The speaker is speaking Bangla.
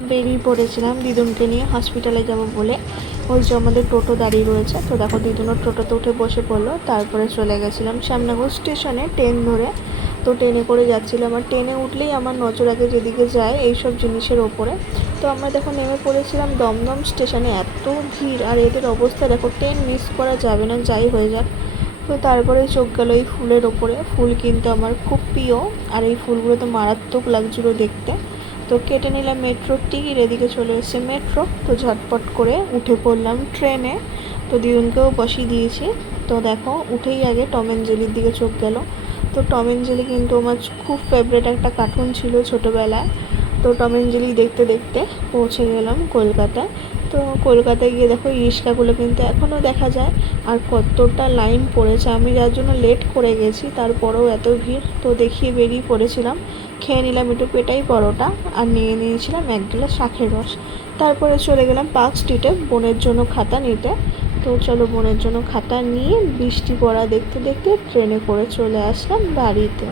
বেরিয়ে পড়েছিলাম দিদুনকে নিয়ে হসপিটালে যাব বলে। ওই যে আমাদের টোটো দাঁড়িয়ে রয়েছে, তো দেখো দিদুনও টোটোতে উঠে বসে পড়লো। তারপরে চলে গেছিলাম শ্যামনগর স্টেশনে ট্রেন ধরে। তো ট্রেনে করে যাচ্ছিলাম, আর ট্রেনে উঠলেই আমার নজর আগে যেদিকে যায় এইসব জিনিসের ওপরে। তো আমরা দেখো নেমে পড়েছিলাম দমদম স্টেশনে। এত ভিড়, আর এদের অবস্থা দেখো, ট্রেন মিস করা যাবে না যাই হয়ে যাক। তো তারপরে চোখ গেল এই ফুলের ওপরে। ফুল কিন্তু আমার খুব প্রিয়, আর এই ফুলগুলো তো মারাত্মক লাগছিলো দেখতে। তো কেটে নিলাম মেট্রোর টিকিট, এদিকে চলে এসেছে মেট্রো। তো ঝটপট করে উঠে পড়লাম ট্রেনে। তো দিদুনকেও বসিয়ে দিয়েছি। তো দেখো উঠেই আগে টম অ্যান্ড জেরির দিকে চোখ গেল। তো টম অ্যান্ড জেরি কিন্তু আমার খুব ফেভারিট একটা কার্টুন ছিল ছোটোবেলায়। তো টম অ্যান্ড জেরি দেখতে দেখতে পৌঁছে গেলাম কলকাতায়। তো কলকাতায় গিয়ে দেখো রিক্সাগুলো কিন্তু এখনও দেখা যায়, আর কতটা লাইন পড়েছে। আমি যার জন্য লেট করে গেছি, তারপরেও এত ভিড়। তো দেখিয়ে বেরিয়ে পড়েছিলাম। খেয়ে নিলাম একটু পেটাই পরোটা, আর নিয়ে নিয়েছিলাম এক গ্লাস শাকের রস। তারপরে চলে গেলাম পার্ক স্ট্রিটে বোনের জন্য খাতা নিতে। তো চলো বোনের জন্য খাতা নিয়ে বৃষ্টি পড়া দেখতে দেখতে ট্রেনে করে চলে আসলাম বাড়িতে।